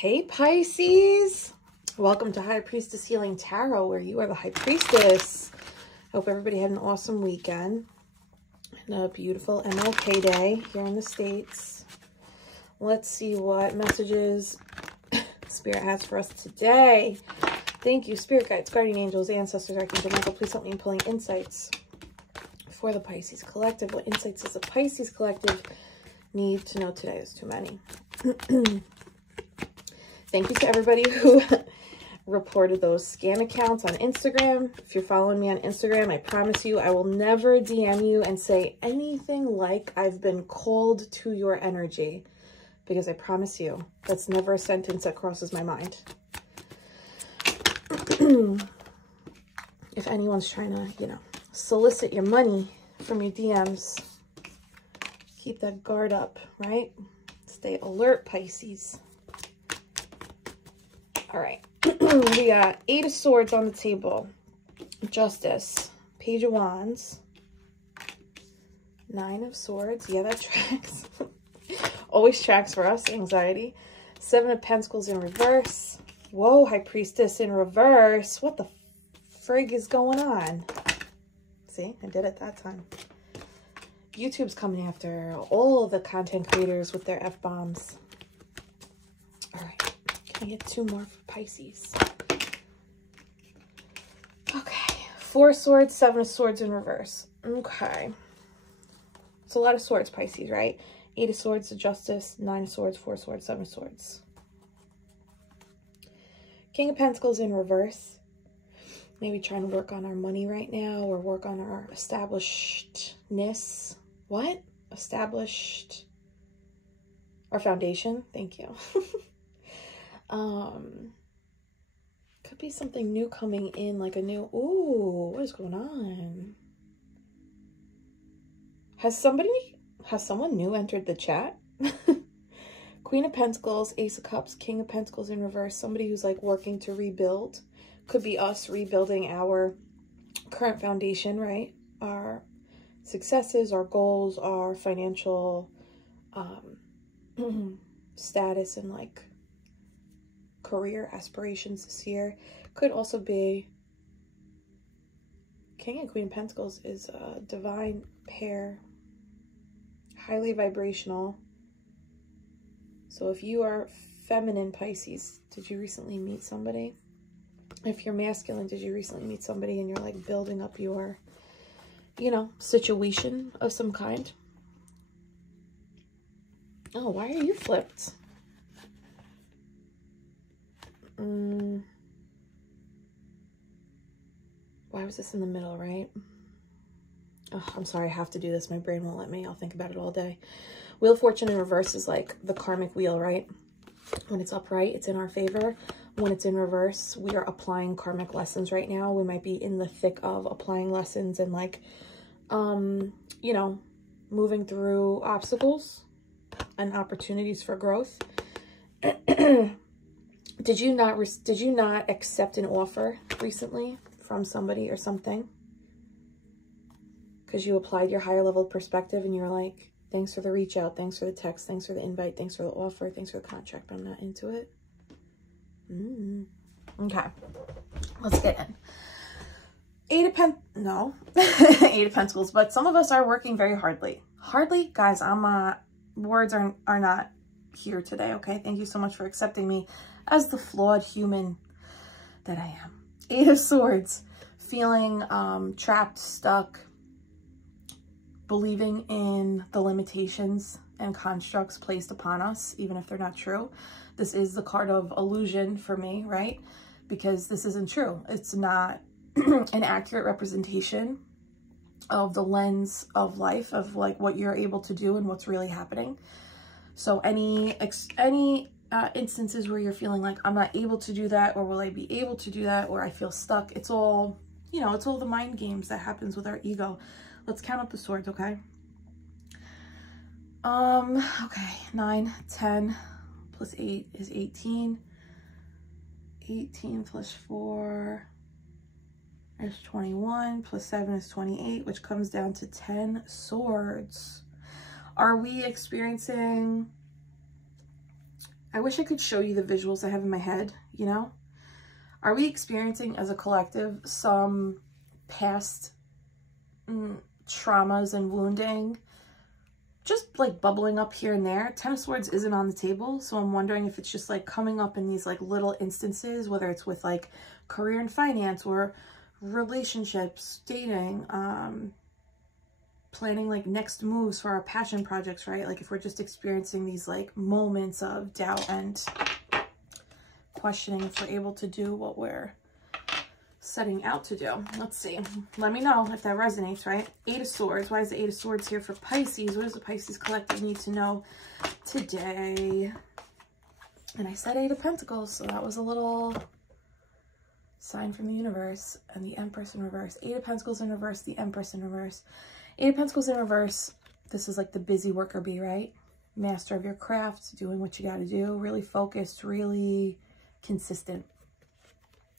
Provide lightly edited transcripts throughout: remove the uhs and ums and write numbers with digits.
Hey Pisces, welcome to High Priestess Healing Tarot, where you are the High Priestess. Hope everybody had an awesome weekend and a beautiful MLK Day here in the States. Let's see what messages Spirit has for us today. Thank you, Spirit Guides, Guardian Angels, Ancestors, Archangel Michael. Please help me in pulling insights for the Pisces Collective. What insights does the Pisces Collective need to know today? There's too many. Thank you to everybody who reported those scam accounts on Instagram. If you're following me on Instagram, I promise you I will never DM you and say anything like I've been called to your energy, because I promise you that's never a sentence that crosses my mind. If anyone's trying to, solicit your money from your DMs, keep that guard up, right? Stay alert, Pisces. All right, we got 8 of Swords on the table, Justice, Page of Wands, 9 of Swords, yeah, that tracks, always tracks for us, Anxiety, 7 of Pentacles in reverse, whoa, High Priestess in reverse, what the frig is going on? See, I did it that time. YouTube's coming after all the content creators with their F-bombs. All right. I get 2 more for Pisces. Okay, 4 Swords, 7 of Swords in reverse. Okay. It's a lot of swords, Pisces, right? 8 of Swords to Justice, 9 of Swords, 4 Swords, 7 of Swords. King of Pentacles in reverse. Maybe trying to work on our money right now, or work on our establishedness. What? Established. Our foundation. Thank you. Could be something new coming in, like a new, ooh, what is going on? Has someone new entered the chat? Queen of Pentacles, Ace of Cups, King of Pentacles in reverse. Somebody who's like working to rebuild. Could be us rebuilding our current foundation, right? Our successes, our goals, our financial status, and like career aspirations this year. Could also be King and Queen Pentacles is a divine pair, highly vibrational. So if you are feminine, Pisces, did you recently meet somebody? If you're masculine, did you recently meet somebody and you're like building up your, situation of some kind? Oh, why are you flipped? Why was this in the middle, right? Oh, I'm sorry, I have to do this. My brain won't let me. I'll think about it all day. Wheel of Fortune in reverse is like the karmic wheel, right? When it's upright, it's in our favor. When it's in reverse, we are applying karmic lessons right now. We might be in the thick of applying lessons and like, moving through obstacles and opportunities for growth. Did you not accept an offer recently from somebody or something? Because you applied your higher level perspective and you're like, thanks for the reach out, thanks for the text, thanks for the invite, thanks for the offer, thanks for the contract, but I'm not into it. Okay, let's get in. 8 of Pentacles, but some of us are working very hardly. Guys, words are not here today, okay? Thank you so much for accepting me as the flawed human that I am. 8 of Swords, feeling trapped, stuck, believing in the limitations and constructs placed upon us, even if they're not true. This is the card of illusion for me, right? Because this isn't true. It's not an accurate representation of the lens of life, of like what you're able to do and what's really happening. So any instances where you're feeling like I'm not able to do that, or will I be able to do that, or I feel stuck, it's all, it's all the mind games that happens with our ego. Let's count up the swords, okay? Okay, 9, 10 plus 8 is 18. 18 plus 4 is 21, plus 7 is 28, which comes down to 10 swords. Are we experiencing I wish I could show you the visuals I have in my head, you know? Are we experiencing as a collective some past traumas and wounding just like bubbling up here and there? Ten of Swords isn't on the table, so I'm wondering if it's just like coming up in these like little instances, whether it's with like career and finance or relationships, dating, planning like next moves for our passion projects, right? Like if we're just experiencing these like moments of doubt and questioning if we're able to do what we're setting out to do. Let's see. Let me know if that resonates, right? Eight of Swords. Why is the Eight of Swords here for Pisces? What does the Pisces collective need to know today? And I said Eight of Pentacles, so that was a little sign from the universe. And the Empress in reverse. Eight of Pentacles in reverse, the Empress in reverse. Eight of Pentacles in reverse. This is like the busy worker bee, right? Master of your craft, doing what you got to do, really focused, really consistent.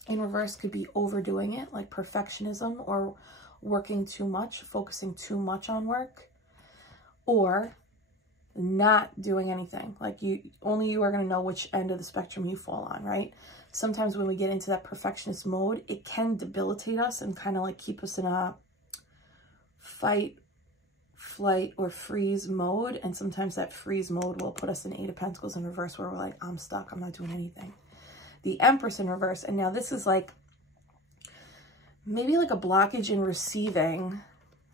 In reverse could be overdoing it, like perfectionism, or working too much, focusing too much on work, or not doing anything. Like only you are going to know which end of the spectrum you fall on, right? Sometimes when we get into that perfectionist mode, it can debilitate us and kind of like keep us in a fight, flight, or freeze mode. And sometimes that freeze mode will put us in Eight of Pentacles in reverse, where we're like, I'm stuck, I'm not doing anything. The Empress in reverse. And now this is like maybe like a blockage in receiving,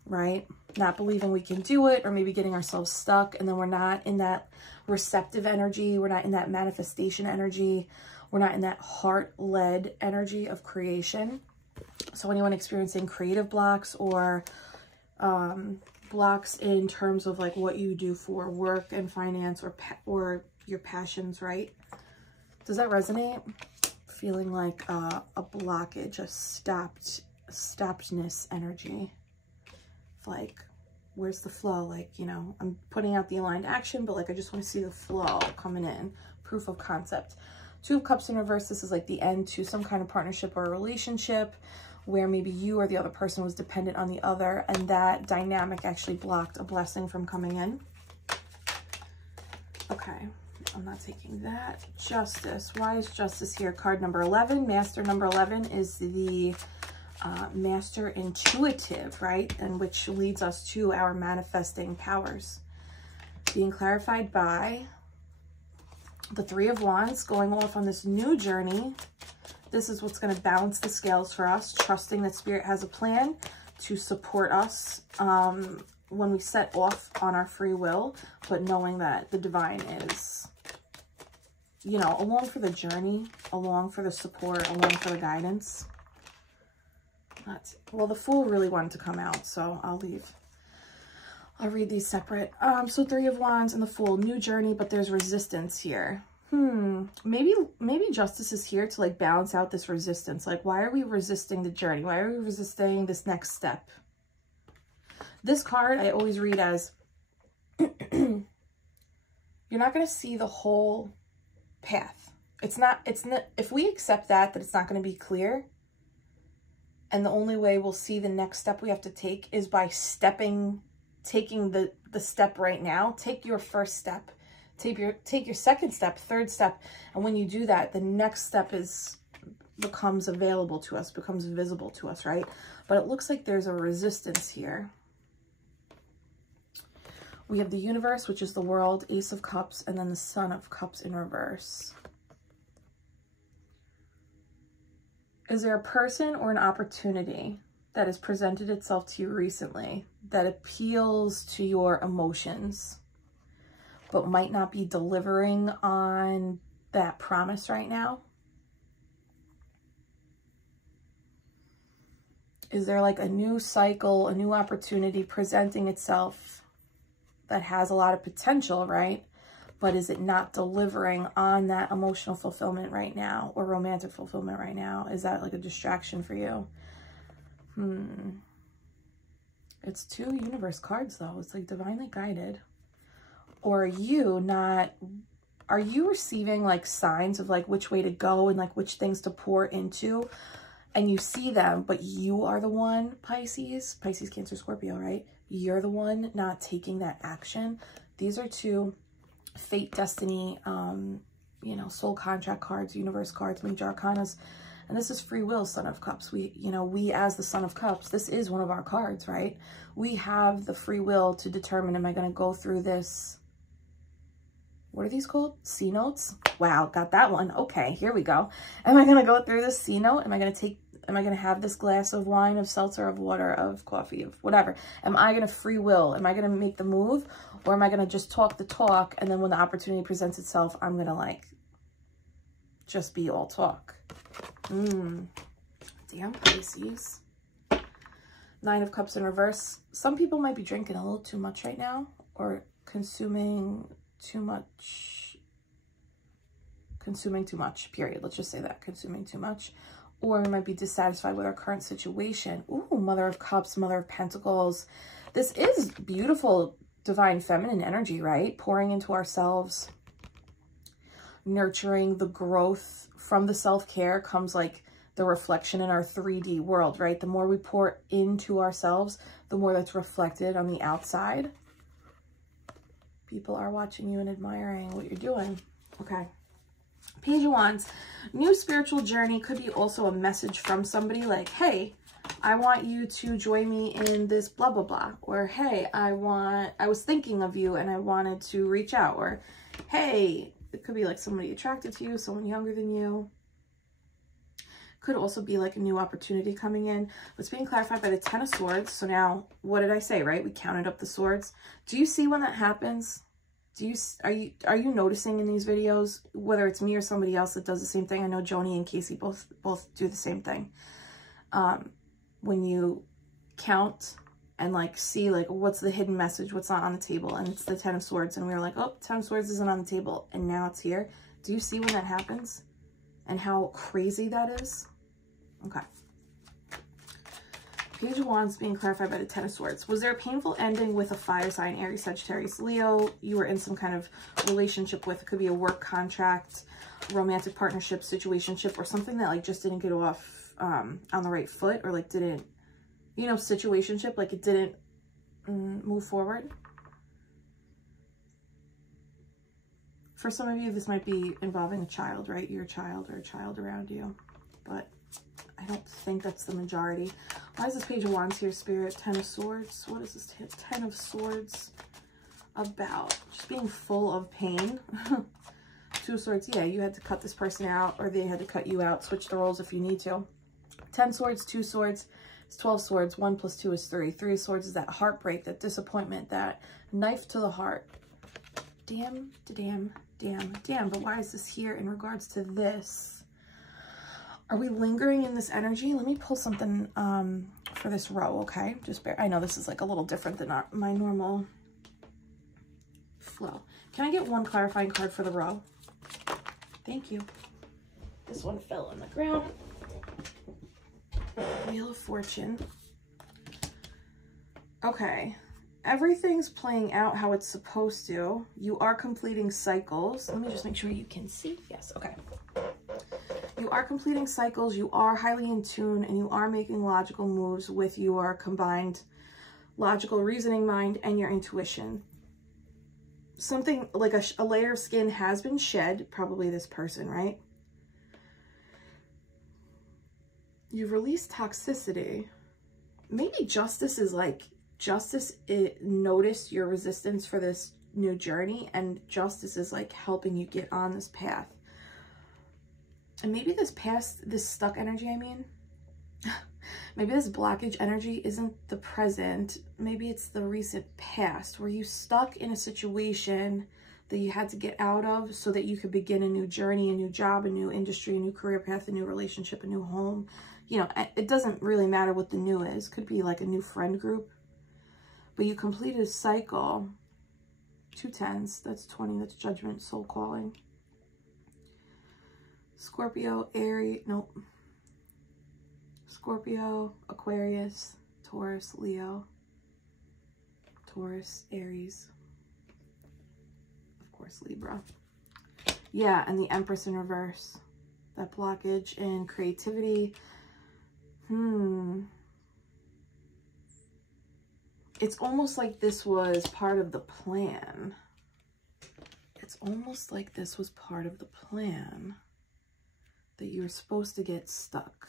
right? Not believing we can do it, or maybe getting ourselves stuck, and then we're not in that receptive energy, we're not in that manifestation energy, we're not in that heart-led energy of creation. So anyone experiencing creative blocks or blocks in terms of like what you do for work and finance or your passions, right? Does that resonate? Feeling like a blockage, a stoppedness energy. Like, where's the flow? Like, you know, I'm putting out the aligned action, but like I just want to see the flow coming in. Proof of concept. Two of Cups in reverse. This is like the end to some kind of partnership or a relationship where maybe you or the other person was dependent on the other, and that dynamic actually blocked a blessing from coming in. Okay. I'm not taking that. Justice. Why is Justice here? Card number 11. Master number 11 is the master intuitive, right? And which leads us to our manifesting powers. Being clarified by the Three of Wands, going off on this new journey. This is what's going to balance the scales for us. Trusting that Spirit has a plan to support us when we set off on our free will, but knowing that the divine is, you know, along for the journey, along for the support, along for the guidance. Well, the Fool really wanted to come out, so I'll leave. I'll read these separate. So Three of Wands and the Fool, new journey, but there's resistance here. Maybe Justice is here to like balance out this resistance. Like, why are we resisting the journey? Why are we resisting this next step? This card I always read as you're not going to see the whole path. It's not, if we accept that it's not going to be clear, and the only way we'll see the next step we have to take is by taking the step right now. Take your first step, take your second step, third step, and when you do that, the next step becomes available to us, becomes visible to us, right? But it looks like there's a resistance here. We have the Universe, which is the World, Ace of Cups, and then the Son of Cups in reverse. Is there a person or an opportunity that has presented itself to you recently that appeals to your emotions, but might not be delivering on that promise right now? Is there like a new cycle, a new opportunity presenting itself that has a lot of potential, right? But is it not delivering on that emotional fulfillment right now or romantic fulfillment right now? Is that like a distraction for you? It's two Universe cards though. It's like divinely guided. Or are you receiving like signs of like which way to go and like which things to pour into, and you see them, but you are the one, Pisces, Cancer, Scorpio, right? You're the one not taking that action. These are two fate, destiny, you know, soul contract cards, universe cards, major arcanas. And this is free will, Son of Cups. We, you know, we as the Son of Cups, this is one of our cards, right? We have the free will to determine, am I going to go through this? What are these called? C notes? Wow, got that one. Okay, here we go. Am I going to go through this C note? Am I going to have this glass of wine, of seltzer, of water, of coffee, of whatever? Am I going to free will? Am I going to make the move? Or am I going to just talk the talk, and then when the opportunity presents itself, I'm going to like just be all talk? Damn, Pisces. Nine of Cups in reverse. Some people might be drinking a little too much right now, or consuming too much, period. Let's just say that, consuming too much. Or we might be dissatisfied with our current situation. Ooh, Mother of Cups, Mother of Pentacles. This is beautiful, divine feminine energy, right? Pouring into ourselves, nurturing the growth. From the self-care comes like the reflection in our 3D world, right? The more we pour into ourselves, the more that's reflected on the outside. People are watching you and admiring what you're doing. Okay. Page of Wands. New spiritual journey could be also a message from somebody like, hey, I want you to join me in this blah, blah, blah. Or, hey, I was thinking of you and I wanted to reach out. Or, hey, it could be like somebody attracted to you, someone younger than you. Could also be like a new opportunity coming in. It's being clarified by the Ten of Swords. So now, what did I say, right? We counted up the swords. Do you see when that happens? Are you noticing in these videos, whether it's me or somebody else that does the same thing? I know Joni and Casey both do the same thing. When you count and like see like what's the hidden message, what's not on the table, and it's the Ten of Swords, and we were like, oh, Ten of Swords isn't on the table, and now it's here. Do you see when that happens and how crazy that is? Okay. Page of Wands being clarified by the Ten of Swords. Was there a painful ending with a fire sign, Aries, Sagittarius, Leo, you were in some kind of relationship with? It could be a work contract, romantic partnership, situationship, or something that like just didn't get off on the right foot, or like didn't, you know, situationship, like it didn't move forward. For some of you, this might be involving a child, right? Your child or a child around you, but I don't think that's the majority. Why is this Page of Wands here, Spirit? Ten of Swords. What is this Ten of Swords about? Just being full of pain. Two of Swords. Yeah, you had to cut this person out, or they had to cut you out. Switch the roles if you need to. 10 swords, 2 swords. It's 12 swords. 1 plus 2 is 3. 3 of Swords is that heartbreak, that disappointment, that knife to the heart. Damn, damn, damn, damn. But why is this here in regards to this? Are we lingering in this energy? Let me pull something for this row, okay? Just bear. I know this is like a little different than my normal flow. Can I get one clarifying card for the row? Thank you. This one fell on the ground. Wheel of Fortune. Okay. Everything's playing out how it's supposed to. You are completing cycles. Let me just make sure you can see. Yes, okay. You are completing cycles, you are highly in tune, and you are making logical moves with your combined logical reasoning mind and your intuition. Something like a layer of skin has been shed, probably this person, right? You've released toxicity. Maybe justice is like, it noticed your resistance for this new journey, and justice is like helping you get on this path. And maybe this stuck energy, I mean, maybe this blockage energy isn't the present. Maybe it's the recent past where you stuck in a situation that you had to get out of so that you could begin a new journey, a new job, a new industry, a new career path, a new relationship, a new home. You know, it doesn't really matter what the new is. Could be like a new friend group. But you completed a cycle. 2 10s, that's 20, that's judgment, soul calling. Scorpio, Aries, nope. Scorpio, Aquarius, Taurus, Leo, Taurus, Aries, of course, Libra. Yeah, and the Empress in reverse. That blockage in creativity. It's almost like this was part of the plan. It's almost like this was part of the plan, that you were supposed to get stuck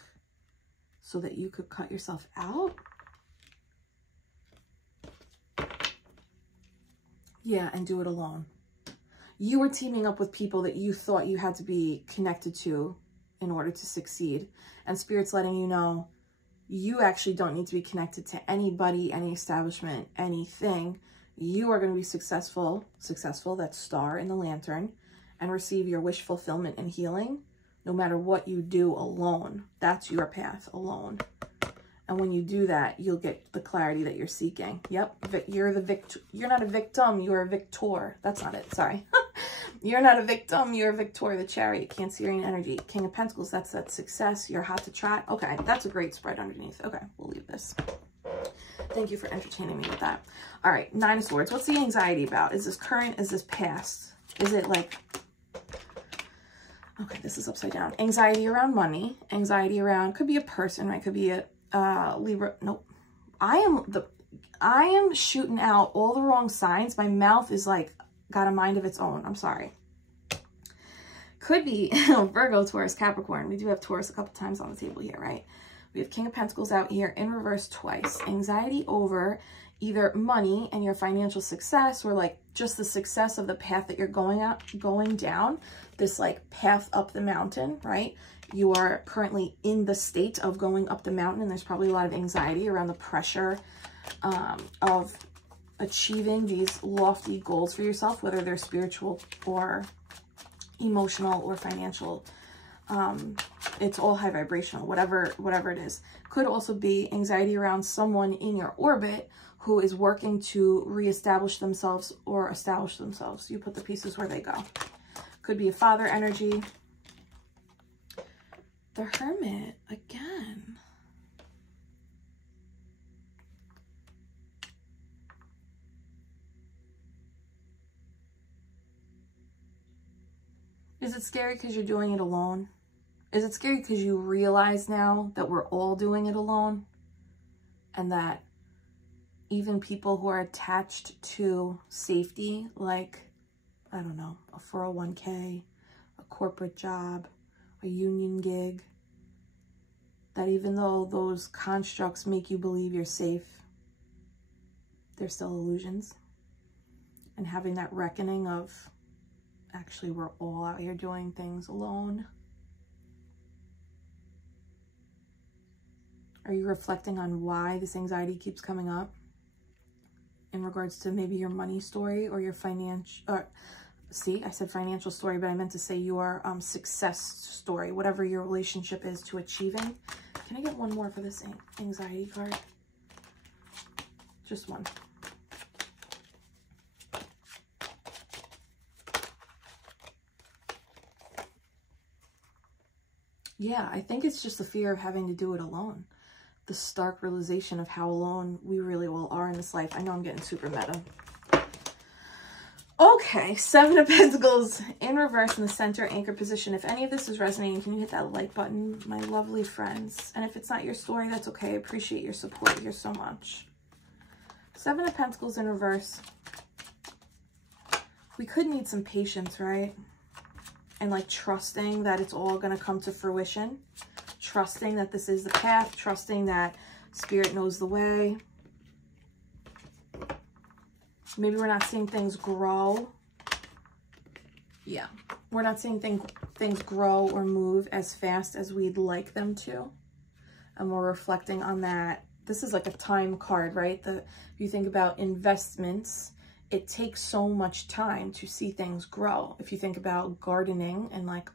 so that you could cut yourself out. Yeah, and do it alone. You were teaming up with people that you thought you had to be connected to in order to succeed. And Spirit's letting you know you actually don't need to be connected to anybody, any establishment, anything. You are going to be successful, that star in the lantern, and receive your wish fulfillment and healing no matter what you do alone. That's your path, alone. And when you do that, you'll get the clarity that you're seeking. Yep, you're not a victim, you're a victor. That's not it, sorry. You're not a victim, you're a victor. The Chariot, Cancerian energy. King of Pentacles, that's that success. You're hot to trot. Okay, that's a great spread underneath. Okay, we'll leave this. Thank you for entertaining me with that. All right, Nine of Swords. What's the anxiety about? Is this current? Is this past? Is it like... Okay, this is upside down. Anxiety around money. Anxiety around... Could be a person, right? Could be a Libra. Nope. I am shooting out all the wrong signs. My mouth is like got a mind of its own. I'm sorry. Could be Virgo, Taurus, Capricorn. We do have Taurus a couple times on the table here, right? We have King of Pentacles out here in reverse twice. Anxiety over either money and your financial success, or like just the success of the path that you're going down, this like path up the mountain, right? You are currently in the state of going up the mountain, and there's probably a lot of anxiety around the pressure of achieving these lofty goals for yourself, whether they're spiritual or emotional or financial. It's all high vibrational, whatever it is. Could also be anxiety around someone in your orbit who is working to reestablish themselves or establish themselves. You put the pieces where they go. Could be a father energy. The Hermit again. Is it scary because you're doing it alone? Is it scary because you realize now that we're all doing it alone? And that even people who are attached to safety, like, I don't know, a 401k, a corporate job, a union gig, that even though those constructs make you believe you're safe, they're still illusions. And having that reckoning of, actually, we're all out here doing things alone. Are you reflecting on why this anxiety keeps coming up in regards to maybe your money story or your financial, see, I said financial story, but I meant to say your success story, whatever your relationship is to achieving. Can I get one more for this anxiety card? Just one. Yeah, I think it's just the fear of having to do it alone. The stark realization of how alone we really all are in this life. I know I'm getting super meta. Okay, Seven of Pentacles in reverse in the center anchor position. If any of this is resonating, can you hit that like button, my lovely friends? And if it's not your story, that's okay. I appreciate your support here so much. Seven of Pentacles in reverse. We could need some patience, right? And like trusting that it's all going to come to fruition. Trusting that this is the path. Trusting that Spirit knows the way. Maybe we're not seeing things grow. Yeah. We're not seeing things grow or move as fast as we'd like them to. And we're reflecting on that. This is like a time card, right? If you think about investments, it takes so much time to see things grow. If you think about gardening and like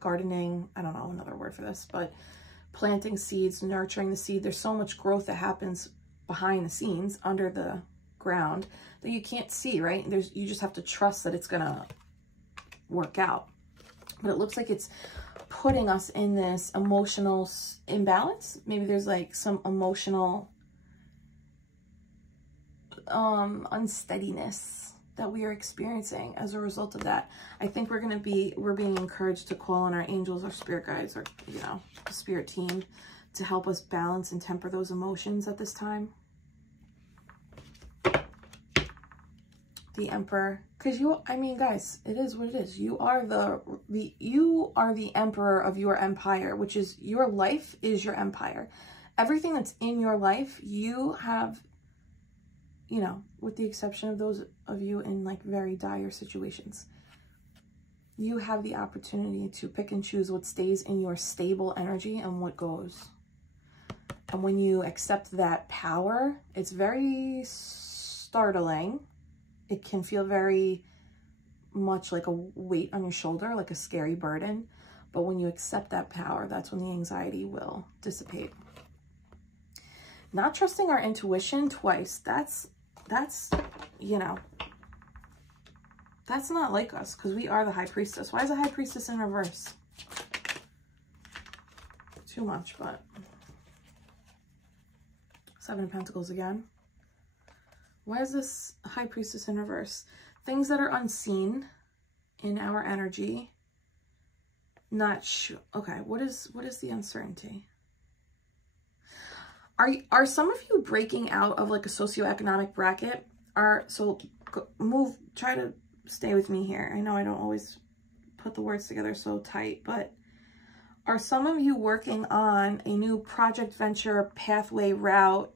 gardening, I don't know another word for this, but planting seeds, nurturing the seed, there's so much growth that happens behind the scenes, under the ground, that you can't see, right? You just have to trust that it's gonna work out. But it looks like it's putting us in this emotional imbalance. Maybe there's like some emotional unsteadiness that we are experiencing as a result of that. I think we're being encouraged to call on our angels, our spirit guides, or, you know, the spirit team to help us balance and temper those emotions at this time. The the Emperor, because I mean, guys, it is what it is. You are the emperor of your empire, which is your life is your empire. Everything that's in your life, you have, you know, with the exception of those of you in like very dire situations, you have the opportunity to pick and choose what stays in your stable energy and what goes. And when you accept that power, it's very startling. It can feel very much like a weight on your shoulder, like a scary burden. But when you accept that power, that's when the anxiety will dissipate. Not trusting our intuition twice, that's, you know, that's not like us, because we are the High Priestess. Why is the High Priestess in reverse? Too much, but... Seven of Pentacles again. Why is this High Priestess in reverse? Things that are unseen in our energy. Not sure. Okay, what is the uncertainty? Are some of you breaking out of like a socioeconomic bracket? Try to stay with me here. I know I don't always put the words together so tight, but are some of you working on a new project, venture, pathway, route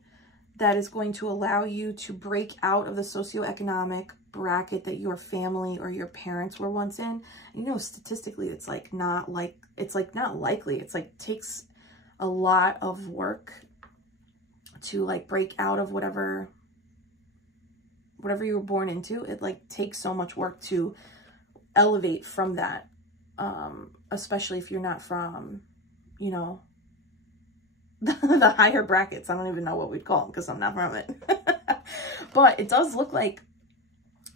that is going to allow you to break out of the socioeconomic bracket that your family or your parents were once in? You know, statistically, it's like not likely. It's like takes a lot of work to like break out of whatever you were born into. It like takes so much work to elevate from that. Especially if you're not from, you know, the higher brackets. I don't even know what we'd call them because I'm not from it. But it does look like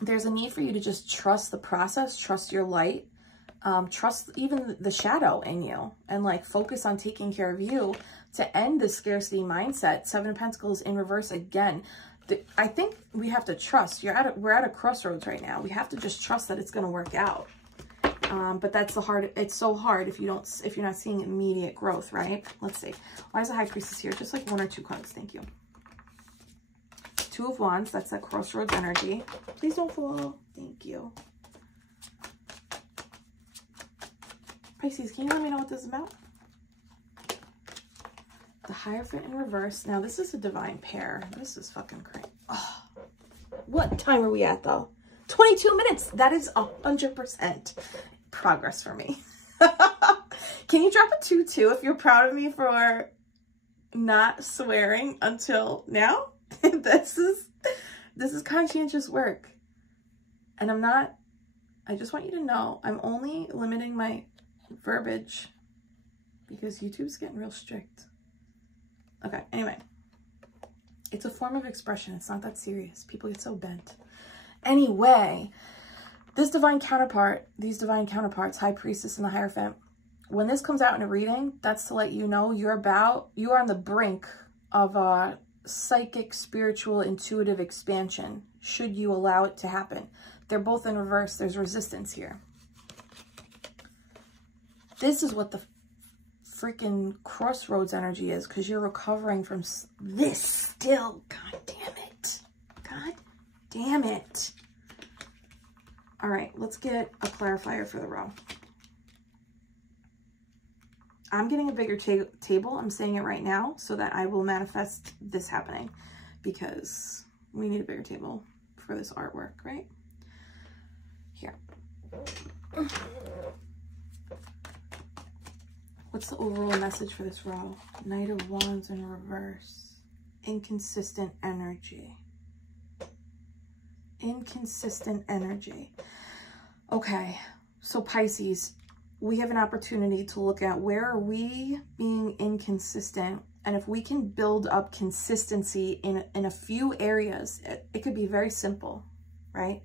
there's a need for you to just trust the process, trust your light, trust even the shadow in you, and like focus on taking care of you to end the scarcity mindset. Seven of Pentacles in reverse again. I think we have to trust. We're at a crossroads right now. We have to just trust that it's going to work out. But that's it's so hard if you're not seeing immediate growth, right? Let's see. Why is the High Priestess here? Just like one or two cards. Thank you. Two of Wands. That's that crossroads energy. Please don't fall. Thank you. Pisces, can you let me know what this is about? The Hierophant in reverse. Now, this is a divine pair. This is fucking crazy. Oh, what time are we at, though? 22 minutes. That is 100% progress for me. Can you drop a 2-2 if you're proud of me for not swearing until now? This is conscientious work. And I just want you to know, I'm only limiting my verbiage because YouTube's getting real strict. Okay, anyway. It's a form of expression. It's not that serious. People get so bent. Anyway, these divine counterparts, High Priestess and the Hierophant, when this comes out in a reading, that's to let you know you are on the brink of a psychic, spiritual, intuitive expansion, should you allow it to happen. They're both in reverse. There's resistance here. This is what the freaking crossroads energy is, because you're recovering from this still. God damn it. God damn it. All right, let's get a clarifier for the row. I'm getting a bigger table. I'm saying it right now so that I will manifest this happening, because we need a bigger table for this artwork, right? Here. What's the overall message for this row? Knight of Wands in reverse. Inconsistent energy. Inconsistent energy. Okay, so Pisces, we have an opportunity to look at where are we being inconsistent, and if we can build up consistency in a few areas. It could be very simple, right?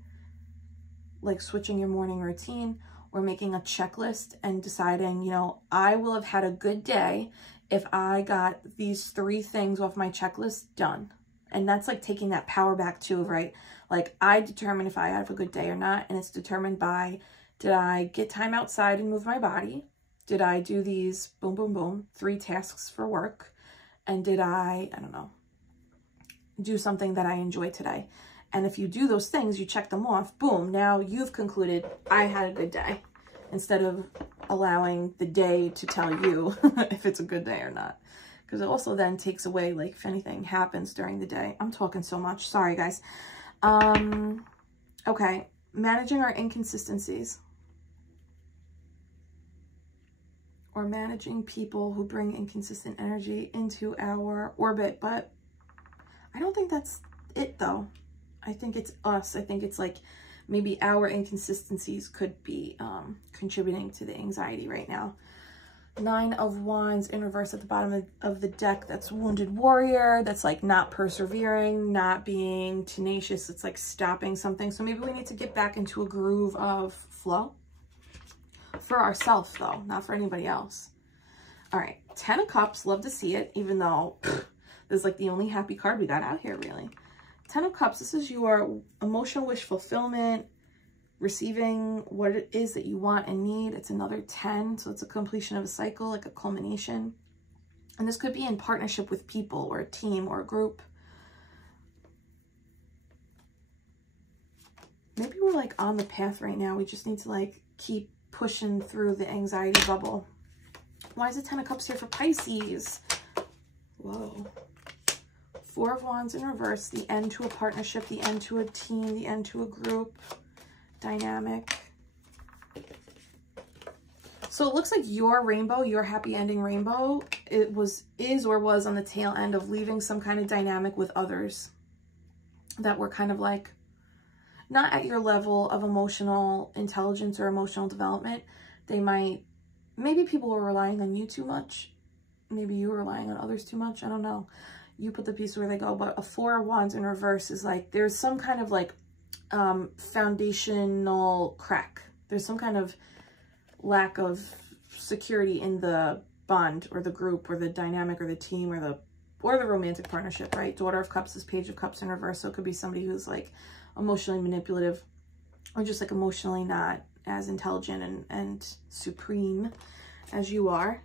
Like switching your morning routine, or making a checklist and deciding, you know, I will have had a good day if I got these 3 things off my checklist done. And that's like taking that power back too, right? Like, I determine if I have a good day or not, and it's determined by, did I get time outside and move my body? Did I do these, boom, boom, boom, 3 tasks for work? And did I don't know, do something that I enjoy today? And if you do those things, you check them off, boom, now you've concluded, I had a good day, instead of allowing the day to tell you if it's a good day or not. Because it also then takes away, like, if anything happens during the day. I'm talking so much. Sorry, guys. Okay. Managing our inconsistencies. Or managing people who bring inconsistent energy into our orbit. But I don't think that's it, though. I think it's us. I think it's like maybe our inconsistencies could be contributing to the anxiety right now. 9 of Wands in reverse at the bottom of the deck. That's Wounded Warrior. That's like not persevering, not being tenacious. It's like stopping something. So maybe we need to get back into a groove of flow. For ourselves, though, not for anybody else. All right, 10 of Cups. Love to see it, even though this is like the only happy card we got out here, really. 10 of Cups. This is your emotional wish fulfillment, receiving what it is that you want and need. It's another 10, so it's a completion of a cycle, like a culmination. And this could be in partnership with people or a team or a group. Maybe we're like on the path right now. We just need to like keep pushing through the anxiety bubble. Why is the 10 of Cups here for Pisces? Whoa. 4 of Wands in reverse, the end to a partnership, the end to a team, the end to a group dynamic. So it looks like your rainbow, your happy ending rainbow, is or was on the tail end of leaving some kind of dynamic with others that were kind of like not at your level of emotional intelligence or emotional development. They might, maybe people were relying on you too much. Maybe you were relying on others too much. I don't know. You put the piece where they go. But a 4 of Wands in reverse is like, there's some kind of like foundational crack. There's some kind of lack of security in the bond or the group or the dynamic or the team or the romantic partnership, right? Daughter of Cups is Page of Cups in reverse. So it could be somebody who's like emotionally manipulative or just like emotionally not as intelligent and supreme as you are.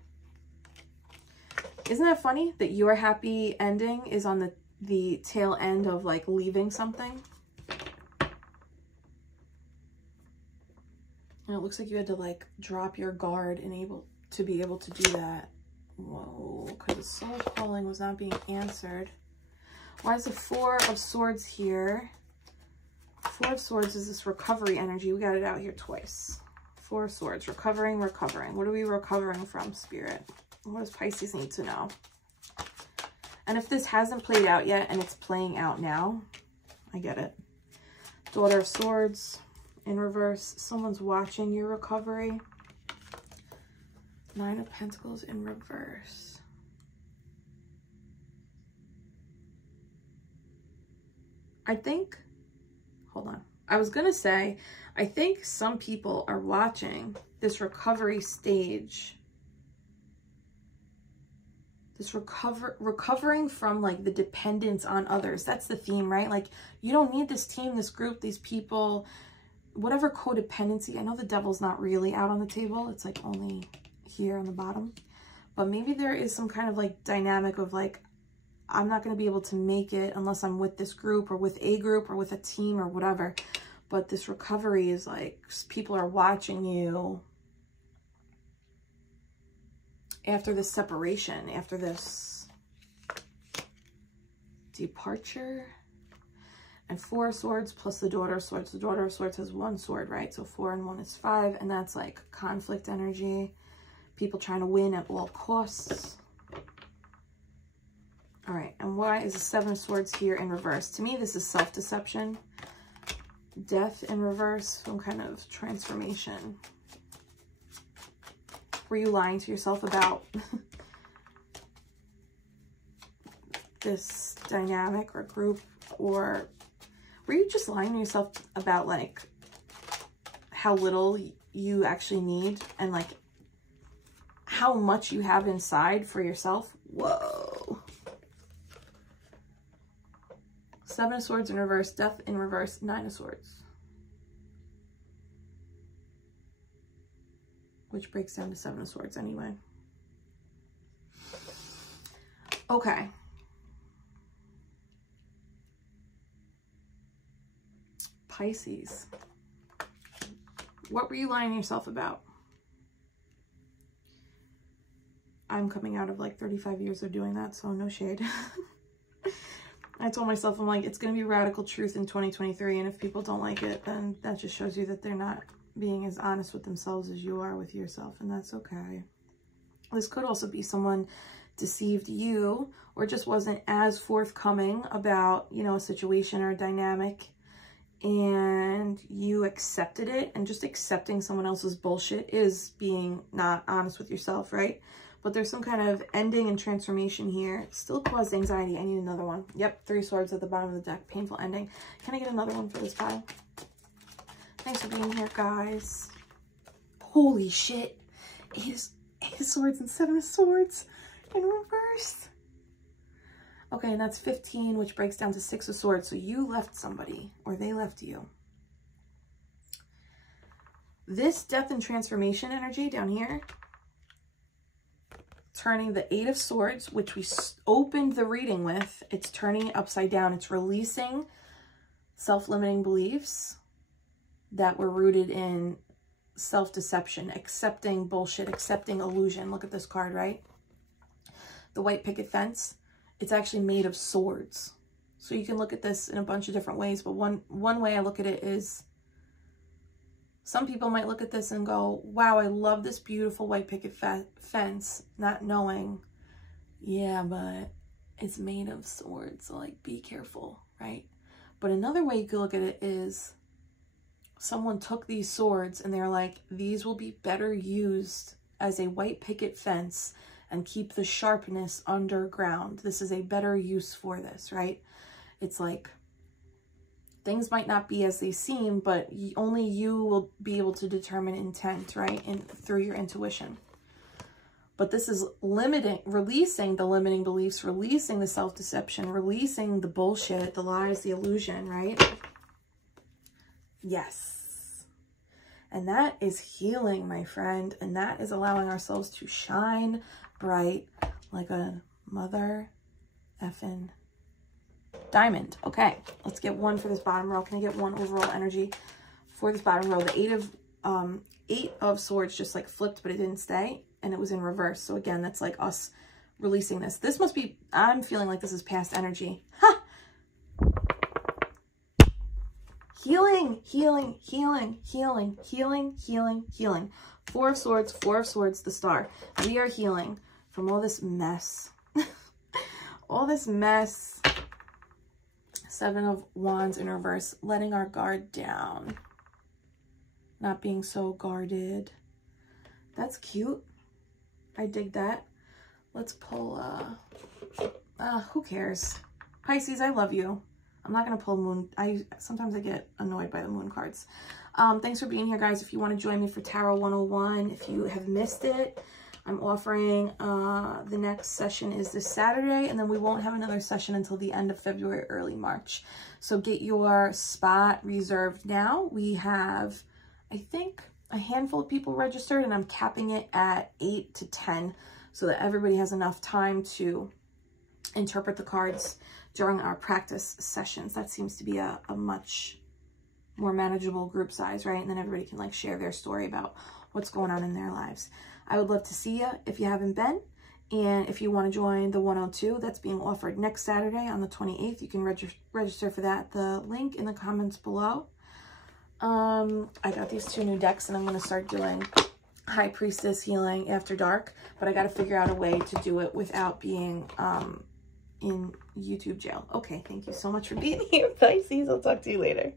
Isn't that funny that your happy ending is on the tail end of like leaving something? And it looks like you had to like drop your guard and be able to do that. Whoa, because the soul calling was not being answered. Why is the 4 of Swords here? 4 of Swords is this recovery energy. We got it out here twice. 4 of Swords, recovering. What are we recovering from, Spirit? What does Pisces need to know? And if this hasn't played out yet and it's playing out now, I get it. Daughter of Swords in reverse. Someone's watching your recovery. 9 of Pentacles in reverse. I think, hold on. I was going to say, I think some people are watching this recovery stage. This recovering from like the dependence on others. That's the theme, right? Like you don't need this team, this group, these people, whatever codependency. I know the devil's not really out on the table. It's like only here on the bottom. But maybe there is some kind of like dynamic of like, I'm not going to be able to make it unless I'm with this group or with a group or with a team or whatever. But this recovery is like people are watching you after this separation, after this departure. And 4 of Swords plus the Daughter of Swords. The Daughter of Swords has 1 sword, right? So 4 and 1 is 5. And that's like conflict energy. People trying to win at all costs. All right. And why is the 7 of Swords here in reverse? To me, this is self-deception. Death in reverse. Some kind of transformation. Were you lying to yourself about this dynamic or group? Or were you just lying to yourself about like how little you actually need and like how much you have inside for yourself? Whoa. 7 of Swords in reverse, Death in reverse, 9 of Swords. Which breaks down to 7 of Swords anyway. Okay. Pisces. What were you lying to yourself about? I'm coming out of like 35 years of doing that, so no shade. I told myself, I'm like, it's going to be radical truth in 2023, and if people don't like it, then that just shows you that they're not being as honest with themselves as you are with yourself, and that's okay. This could also be someone deceived you or just wasn't as forthcoming about, you know, a situation or a dynamic, and you accepted it, and just accepting someone else's bullshit is being not honest with yourself, right? But there's some kind of ending and transformation here. Still caused anxiety. I need another one. Yep, 3 swords at the bottom of the deck. Painful ending. Can I get another one for this pile? Thanks for being here, guys. Holy shit. Eight of Swords and 7 of Swords in reverse. Okay, and that's 15, which breaks down to 6 of Swords. So you left somebody, or they left you. This death and transformation energy down here, turning the 8 of Swords, which we opened the reading with, it's turning it upside down. It's releasing self-limiting beliefs that were rooted in self-deception, accepting bullshit, accepting illusion. Look at this card, right? The white picket fence. It's actually made of swords. So you can look at this in a bunch of different ways, but one way I look at it is, some people might look at this and go, wow, I love this beautiful white picket fence, not knowing, yeah, but it's made of swords, so like, be careful, right? But another way you could look at it is, someone took these swords and they're like, these will be better used as a white picket fence and keep the sharpness underground. This is a better use for this, right? It's like, things might not be as they seem, but only you will be able to determine intent, right? And through your intuition. But this is releasing the limiting beliefs, releasing the self-deception, releasing the bullshit, the lies, the illusion, right? Yes. And that is healing, my friend. And that is allowing ourselves to shine bright like a mother effing diamond. Okay, let's get one for this bottom row. Can I get one overall energy for this bottom row? The 8 of Swords just like flipped, but it didn't stay, and it was in reverse. So again, that's like us releasing this. This must be, I'm feeling like this is past energy. Ha! Healing, healing, healing, healing, healing, healing, healing. 4 of Swords, 4 of Swords, the star. We are healing from all this mess. All this mess. 7 of Wands in reverse, letting our guard down. Not being so guarded. That's cute. I dig that. Let's pull, who cares? Pisces, I love you. I'm not going to pull moon. Sometimes I get annoyed by the moon cards. Thanks for being here, guys. If you want to join me for Tarot 101, if you have missed it, I'm offering, the next session is this Saturday, and then we won't have another session until the end of February, early March. So get your spot reserved now. We have, I think, a handful of people registered, and I'm capping it at 8 to 10 so that everybody has enough time to interpret the cards during our practice sessions. That seems to be a much more manageable group size, right? And then everybody can like share their story about what's going on in their lives. I would love to see you if you haven't been. And if you want to join the 102, that's being offered next Saturday on the 28th. You can register for that. The link in the comments below. I got these 2 new decks, and I'm going to start doing High Priestess healing after dark. But I got to figure out a way to do it without being in YouTube jail. Okay, thank you so much for being here, Pisces. I'll talk to you later.